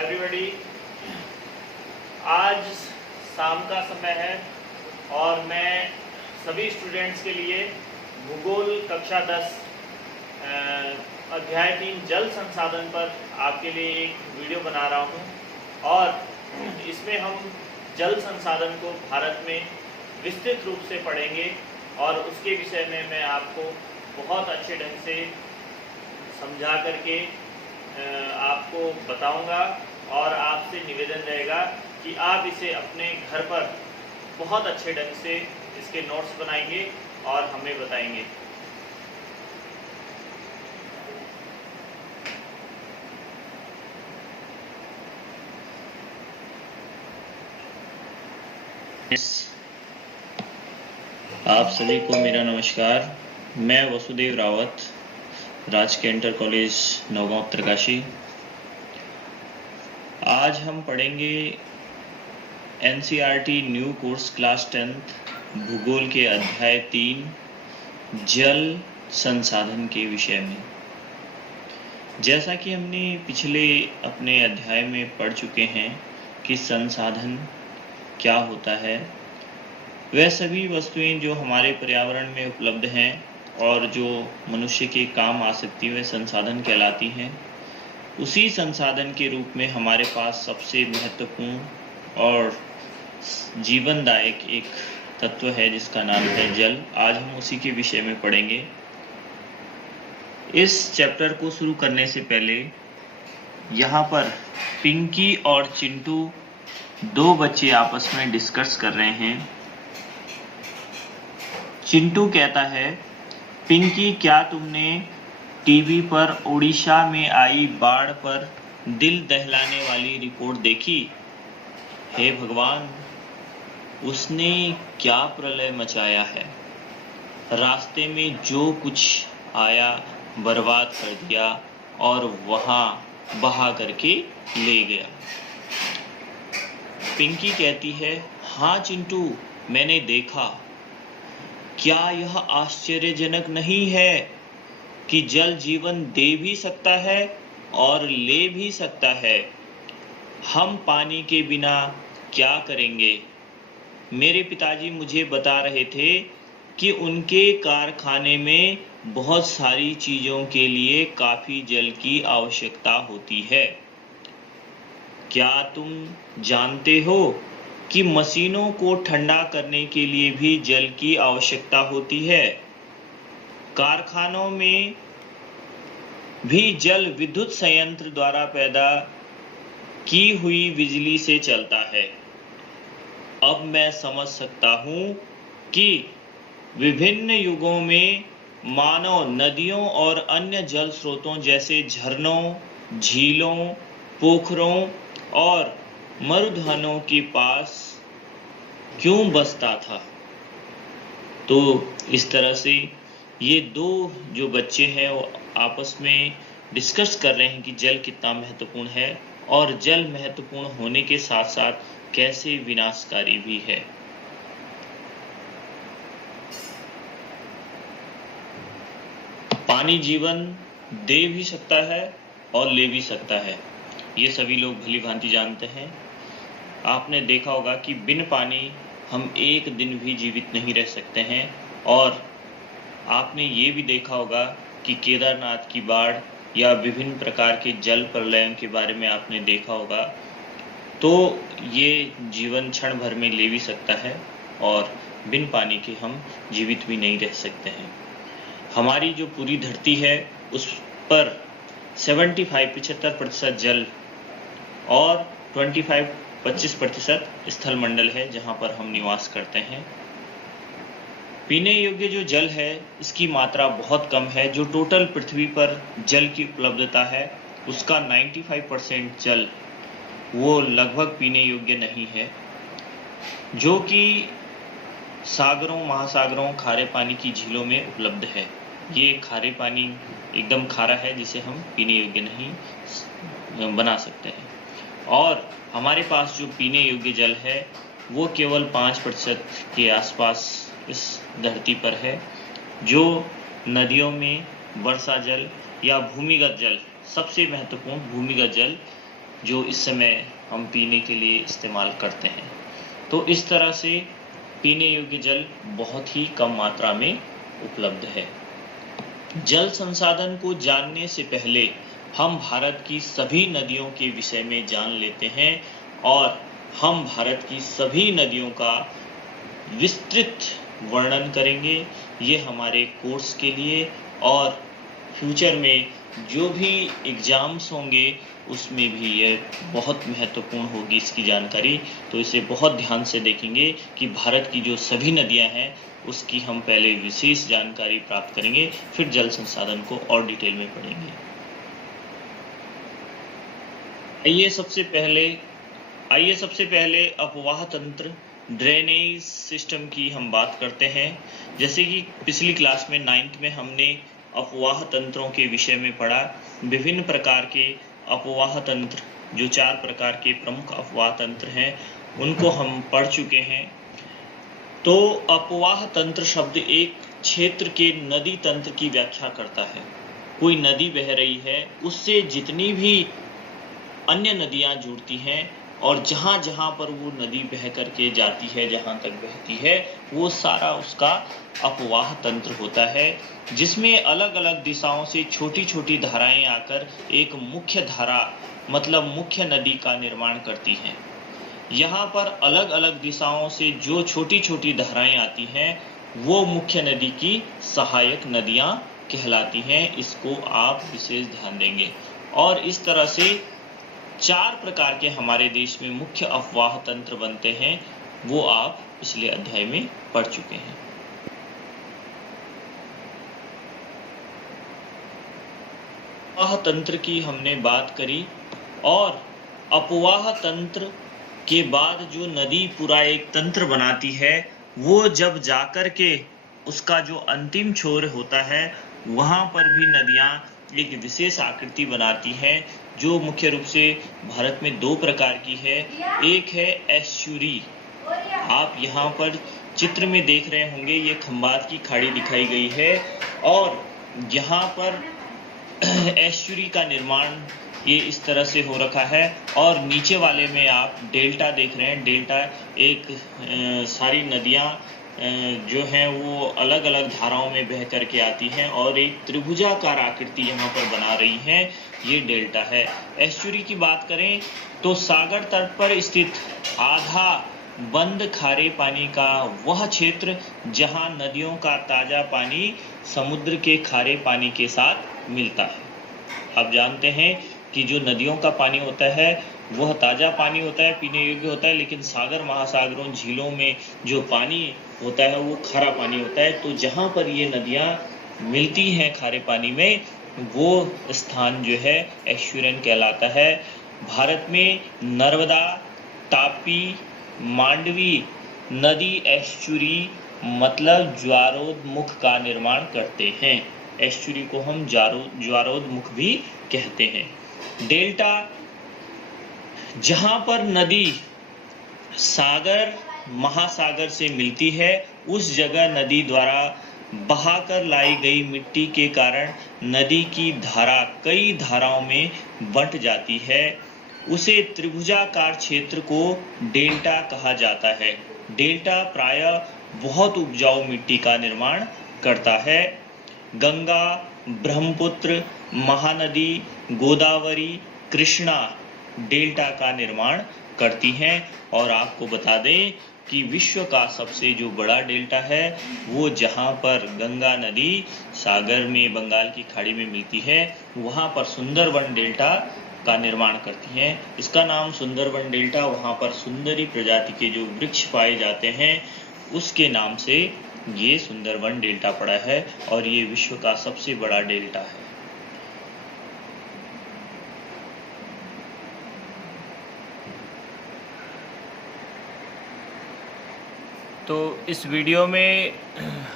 Everybody, आज शाम का समय है और मैं सभी स्टूडेंट्स के लिए भूगोल कक्षा 10 अध्याय 3 जल संसाधन पर आपके लिए एक वीडियो बना रहा हूं और इसमें हम जल संसाधन को भारत में विस्तृत रूप से पढ़ेंगे और उसके विषय में मैं आपको बहुत अच्छे ढंग से समझा करके आपको बताऊंगा और आपसे निवेदन रहेगा कि आप इसे अपने घर पर बहुत अच्छे ढंग से इसके नोट्स बनाएंगे और हमें बताएंगे। आप सभी को मेरा नमस्कार। मैं वसुदेव रावत, राजकीय इंटर कॉलेज नौगांव उत्तरकाशी। आज हम पढ़ेंगे NCERT new course class 10th भूगोल के अध्याय 3 जल संसाधन के विषय में। जैसा कि हमने पिछले अपने अध्याय में पढ़ चुके हैं कि संसाधन क्या होता है, वह सभी वस्तुएं जो हमारे पर्यावरण में उपलब्ध हैं और जो मनुष्य के काम आ सकती है, वे संसाधन कहलाती हैं। उसी संसाधन के रूप में हमारे पास सबसे महत्वपूर्ण और जीवनदायक एक तत्व है जिसका नाम है जल। आज हम उसी के विषय में पढ़ेंगे। इस चैप्टर को शुरू करने से पहले यहाँ पर पिंकी और चिंटू दो बच्चे आपस में डिस्कस कर रहे हैं। चिंटू कहता है, पिंकी, क्या तुमने टीवी पर ओडिशा में आई बाढ़ पर दिल दहलाने वाली रिपोर्ट देखी? हे भगवान, उसने क्या प्रलय मचाया है। रास्ते में जो कुछ आया बर्बाद कर दिया और वहां बहा करके ले गया। पिंकी कहती है, हाँ चिंटू, मैंने देखा। क्या यह आश्चर्यजनक नहीं है कि जल जीवन दे भी सकता है और ले भी सकता है। हम पानी के बिना क्या करेंगे? मेरे पिताजी मुझे बता रहे थे कि उनके कारखाने में बहुत सारी चीजों के लिए काफी जल की आवश्यकता होती है। क्या तुम जानते हो कि मशीनों को ठंडा करने के लिए भी जल की आवश्यकता होती है? कारखानों में भी जल विद्युत संयंत्र द्वारा पैदा की हुई बिजली से चलता है। अब मैं समझ सकता हूं कि विभिन्न युगों में मानव नदियों और अन्य जल स्रोतों जैसे झरनों, झीलों, पोखरों और मरुधनों के पास क्यों बसता था। तो इस तरह से ये दो जो बच्चे हैं वो आपस में डिस्कस कर रहे हैं कि जल कितना महत्वपूर्ण है और जल महत्वपूर्ण होने के साथ साथ कैसे विनाशकारी भी है। पानी जीवन दे भी सकता है और ले भी सकता है, ये सभी लोग भली भांति जानते हैं। आपने देखा होगा कि बिन पानी हम एक दिन भी जीवित नहीं रह सकते हैं और आपने ये भी देखा होगा कि केदारनाथ की बाढ़ या विभिन्न प्रकार के जल प्रलयों के बारे में आपने देखा होगा। तो ये जीवन क्षण भर में ले भी सकता है और बिन पानी के हम जीवित भी नहीं रह सकते हैं। हमारी जो पूरी धरती है उस पर 75% जल और 25% स्थल मंडल है जहां पर हम निवास करते हैं। पीने योग्य जो जल है इसकी मात्रा बहुत कम है। जो टोटल पृथ्वी पर जल की उपलब्धता है उसका 95% जल वो लगभग पीने योग्य नहीं है, जो कि सागरों, महासागरों, खारे पानी की झीलों में उपलब्ध है। ये खारे पानी एकदम खारा है जिसे हम पीने योग्य नहीं बना सकते हैं। और हमारे पास जो पीने योग्य जल है वो केवल 5% के आसपास इस धरती पर है, जो नदियों में वर्षा जल या भूमिगत जल, सबसे महत्वपूर्ण भूमिगत जल जो इस समय हम पीने के लिए इस्तेमाल करते हैं। तो इस तरह से पीने योग्य जल बहुत ही कम मात्रा में उपलब्ध है। जल संसाधन को जानने से पहले हम भारत की सभी नदियों के विषय में जान लेते हैं और हम भारत की सभी नदियों का विस्तृत वर्णन करेंगे। ये हमारे कोर्स के लिए और फ्यूचर में जो भी एग्जाम्स होंगे उसमें भी ये बहुत महत्वपूर्ण होगी इसकी जानकारी। तो इसे बहुत ध्यान से देखेंगे कि भारत की जो सभी नदियां हैं उसकी हम पहले विशेष जानकारी प्राप्त करेंगे, फिर जल संसाधन को और डिटेल में पढ़ेंगे। आइए सबसे पहले अपवाह तंत्र ड्रेनेज सिस्टम की हम बात करते हैं। जैसे कि पिछली क्लास में 9th में हमने अपवाह तंत्रों के विषय में पढ़ा। विभिन्न प्रकार के अपवाह तंत्र, जो 4 प्रकार के प्रमुख अपवाह तंत्र हैं, उनको हम पढ़ चुके हैं। तो अपवाह तंत्र शब्द एक क्षेत्र के नदी तंत्र की व्याख्या करता है। कोई नदी बह रही है, उससे जितनी भी अन्य नदियां जुड़ती हैं और जहां जहां पर वो नदी बह करके जाती है, जहां तक बहती है, वो सारा उसका अपवाह तंत्र होता है, जिसमें अलग अलग दिशाओं से छोटी छोटी धाराएं आकर एक मुख्य धारा मतलब मुख्य नदी का निर्माण करती हैं। यहाँ पर अलग अलग दिशाओं से जो छोटी छोटी धाराएं आती हैं वो मुख्य नदी की सहायक नदियां कहलाती हैं। इसको आप विशेष ध्यान देंगे। और इस तरह से 4 प्रकार के हमारे देश में मुख्य अपवाह तंत्र बनते हैं, वो आप पिछले अध्याय में पढ़ चुके हैं। अपवाह तंत्र की हमने बात करी और अपवाह तंत्र के बाद जो नदी पूरा एक तंत्र बनाती है, वो जब जाकर के उसका जो अंतिम छोर होता है वहां पर भी नदियां एक विशेष आकृति बनाती हैं, जो मुख्य रूप से भारत में 2 प्रकार की है। एक है एस्चुरी। आप यहाँ पर चित्र में देख रहे होंगे, ये खंबात की खाड़ी दिखाई गई है और यहाँ पर एस्चुरी का निर्माण ये इस तरह से हो रखा है और नीचे वाले में आप डेल्टा देख रहे हैं। डेल्टा एक सारी नदियां जो हैं वो अलग अलग धाराओं में बह करके आती हैं और एक त्रिभुजाकार आकृति यहाँ पर बना रही है, ये डेल्टा है। एस्चुरी की बात करें तो सागर तट पर स्थित आधा बंद खारे पानी का वह क्षेत्र जहाँ नदियों का ताजा पानी समुद्र के खारे पानी के साथ मिलता है। आप जानते हैं कि जो नदियों का पानी होता है वह ताज़ा पानी होता है, पीने योग्य होता है, लेकिन सागर महासागरों झीलों में जो पानी होता है वो खारा पानी होता है। तो जहाँ पर ये नदियाँ मिलती हैं खारे पानी में, वो स्थान जो है एस्चुरियन कहलाता है। भारत में नर्मदा, तापी, मांडवी नदी एस्चुरी मतलब ज्वारोद्मुख का निर्माण करते हैं। एस्चुरी को हम ज्वारोद्मुख भी कहते हैं। डेल्टा, जहां पर नदी सागर महासागर से मिलती है, उस जगह नदी द्वारा बहाकर लाई गई मिट्टी के कारण नदी की धारा कई धाराओं में बंट जाती है। उसे त्रिभुजाकार क्षेत्र को डेल्टा कहा जाता है। डेल्टा प्रायः बहुत उपजाऊ मिट्टी का निर्माण करता है। गंगा, ब्रह्मपुत्र, महानदी, गोदावरी, कृष्णा डेल्टा का निर्माण करती हैं। और आपको बता दें कि विश्व का सबसे जो बड़ा डेल्टा है वो जहां पर गंगा नदी सागर में बंगाल की खाड़ी में मिलती है, वहां पर सुंदरबन डेल्टा का निर्माण करती हैं। इसका नाम सुंदरबन डेल्टा, वहां पर सुंदरी प्रजाति के जो वृक्ष पाए जाते हैं उसके नाम से ये सुंदरबन डेल्टा पड़ा है और ये विश्व का सबसे बड़ा डेल्टा है। तो इस वीडियो में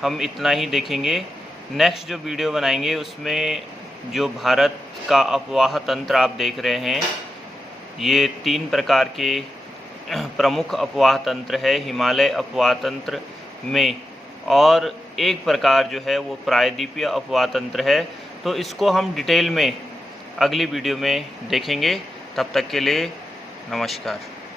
हम इतना ही देखेंगे। नेक्स्ट जो वीडियो बनाएंगे उसमें जो भारत का अपवाह तंत्र आप देख रहे हैं, ये 3 प्रकार के प्रमुख अपवाह तंत्र है हिमालय अपवाह तंत्र में, और एक प्रकार जो है वो प्रायद्वीपीय अपवाह तंत्र है। तो इसको हम डिटेल में अगली वीडियो में देखेंगे। तब तक के लिए नमस्कार।